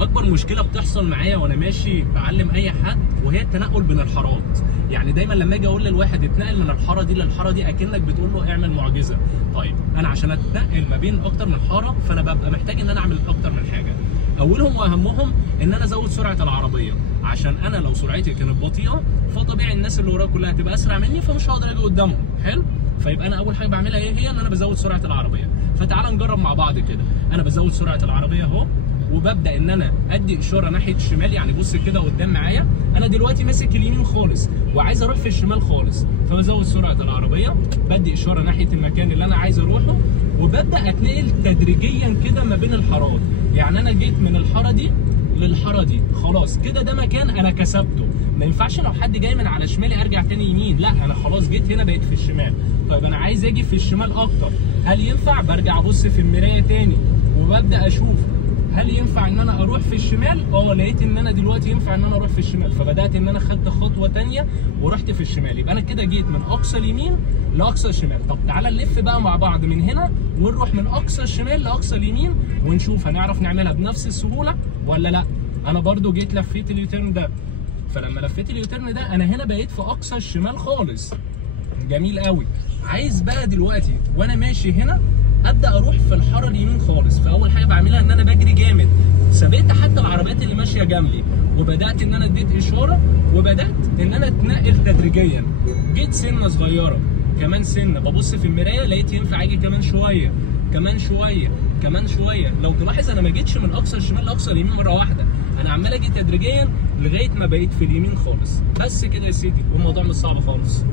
اكبر مشكله بتحصل معايا وانا ماشي بعلم اي حد وهي التنقل بين الحارات. يعني دايما لما اجي اقول للواحد اتنقل من الحاره دي للحاره دي اكنك بتقول له اعمل معجزه. طيب انا عشان اتنقل ما بين اكتر من حاره فانا ببقى محتاج ان انا اعمل اكتر من حاجه. اولهم واهمهم ان انا ازود سرعه العربيه، عشان انا لو سرعتي كانت بطيئه فطبيعي الناس اللي ورايا كلها هتبقى اسرع مني فمش هقدر اجي قدامهم. حلو؟ فيبقى انا اول حاجه بعملها ايه هي ان انا بزود سرعه العربيه. فتعال نجرب مع بعض كده. انا بزود سرعه العربيه اهو، وببدا ان انا ادي اشاره ناحيه الشمال. يعني بص كده قدام معايا، انا دلوقتي ماسك اليمين خالص وعايز اروح في الشمال خالص، فبزود سرعه العربيه، بدي اشاره ناحيه المكان اللي انا عايز اروحه، وببدا اتنقل تدريجيا كده ما بين الحارات. يعني انا جيت من الحاره دي للحاره دي، خلاص كده ده مكان انا كسبته. ما ينفعش لو حد جاي من على شمالي ارجع تاني يمين، لا انا خلاص جيت هنا بقيت في الشمال. طيب انا عايز اجي في الشمال اكتر، هل ينفع؟ برجع ابص في المرايه تاني وببدا اشوف هل ينفع ان انا اروح في الشمال؟ لقيت ان انا دلوقتي ينفع ان انا اروح في الشمال، فبدات ان انا خدت خطوه ثانيه ورحت في الشمال. يبقى انا كده جيت من اقصى اليمين لاقصى الشمال. طب تعالى نلف بقى مع بعض من هنا ونروح من اقصى الشمال لاقصى اليمين ونشوف هنعرف نعملها بنفس السهوله ولا لا. انا برضو جيت لفيت اليوتيرن ده، فلما لفيت اليوتيرن ده انا هنا بقيت في اقصى الشمال خالص. جميل قوي. عايز بقى دلوقتي وانا ماشي هنا ابدا اروح في الحاره اليمين خالص. فاول حاجه بعملها ان انا بجري جامد، سبقت حتى العربيات اللي ماشيه جنبي، وبدات ان انا اديت اشاره وبدات ان انا اتنقل تدريجيا. جيت سنه صغيره كمان سنه، ببص في المرايه لقيت ينفع اجي كمان شويه كمان شويه كمان شويه. لو تلاحظ انا ما جيتش من اقصى الشمال لاقصى اليمين مره واحده، انا عمال اجي تدريجيا لغايه ما بقيت في اليمين خالص. بس كده يا سيدي، والموضوع مش صعب خالص.